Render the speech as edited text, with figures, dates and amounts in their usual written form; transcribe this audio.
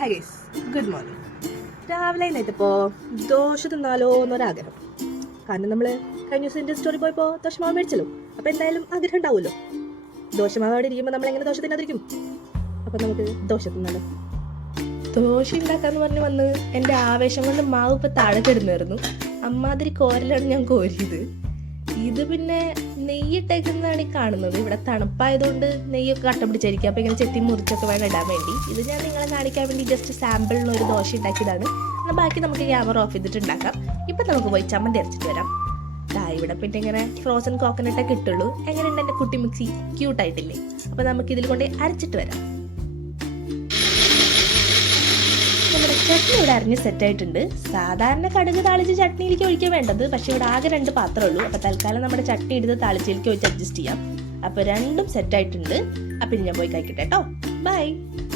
Hi guys, good morning. രാവിലെ എഴുന്നേറ്റപ്പോൾ ദോശ തിന്നാലോ എന്നൊരാഗ്രഹം. കാരണം നമ്മൾ കഴിഞ്ഞ ദിവസം എൻ്റെ സ്റ്റോറി പോയപ്പോൾ ദോശമാവ് മേടിച്ചല്ലോ. അപ്പോൾ എന്തായാലും ആഗ്രഹം ഉണ്ടാവുമല്ലോ. ദോശമാവ് അവിടെ ഇരിക്കുമ്പോൾ നമ്മളെങ്ങനെ ദോശ തിന്നാതിരിക്കും? അപ്പം നമുക്ക് ദോശ തിന്നാലോ. ദോശ ഉണ്ടാക്കാന്ന് പറഞ്ഞ് വന്ന് എൻ്റെ ആവേശം കൊണ്ട് മാവ് ഇപ്പോൾ താഴെ കിടന്നായിരുന്നു. അമ്മാതിരി കോരലാണ് ഞാൻ കോരിയത്. ഇത് പിന്നെ നെയ്യിട്ടേക്കുന്നതാണ് ഈ കാണുന്നത്. ഇവിടെ തണുപ്പായതുകൊണ്ട് നെയ്യൊക്കെ കട്ട പിടിച്ചായിരിക്കും. അപ്പോൾ ഇങ്ങനെ ചെത്തി മുറിച്ചൊക്കെ വേണം ഇടാൻ വേണ്ടി. ഇത് ഞാൻ നിങ്ങളെ കാണിക്കാൻ വേണ്ടി ജസ്റ്റ് സാമ്പിളിന് ഒരു ദോശ ഉണ്ടാക്കിയതാണ്. എന്നാൽ ബാക്കി നമുക്ക് ക്യാമറ ഓഫ് ചെയ്തിട്ട് ഉണ്ടാക്കാം. ഇപ്പം നമുക്ക് പോയി ചമ്മന്തി അരച്ചിട്ട് വരാം. ഇവിടെ പിന്നെ ഇങ്ങനെ ഫ്രോസൺ കോക്കനട്ടൊക്കെ ഇട്ടുള്ളൂ. എങ്ങനെയുണ്ട് എൻ്റെ കുട്ടി മിക്സി? ക്യൂട്ടായിട്ടില്ലേ? അപ്പോൾ നമുക്ക് ഇതിൽ കൊണ്ട് അരച്ചിട്ട് വരാം. നമ്മുടെ ചട്നി ഇവിടെ അരിഞ്ഞ് സെറ്റായിട്ടുണ്ട്. സാധാരണ കടുക് താളിച്ച് ചട്നിയിലേക്ക് ഒഴിക്കാൻ വേണ്ടത്, പക്ഷേ ഇവിടെ ആകെ 2 പാത്രമേ ഉള്ളൂ. അപ്പോൾ തൽക്കാലം നമ്മുടെ ചട്നി എടുത്ത് താളിച്ചിലേക്ക് ഒഴിച്ച് അഡ്ജസ്റ്റ് ചെയ്യാം. അപ്പോൾ രണ്ടും സെറ്റായിട്ടുണ്ട്. അപ്പം ഞാൻ പോയി കഴിക്കട്ടെ കേട്ടോ. ബൈ.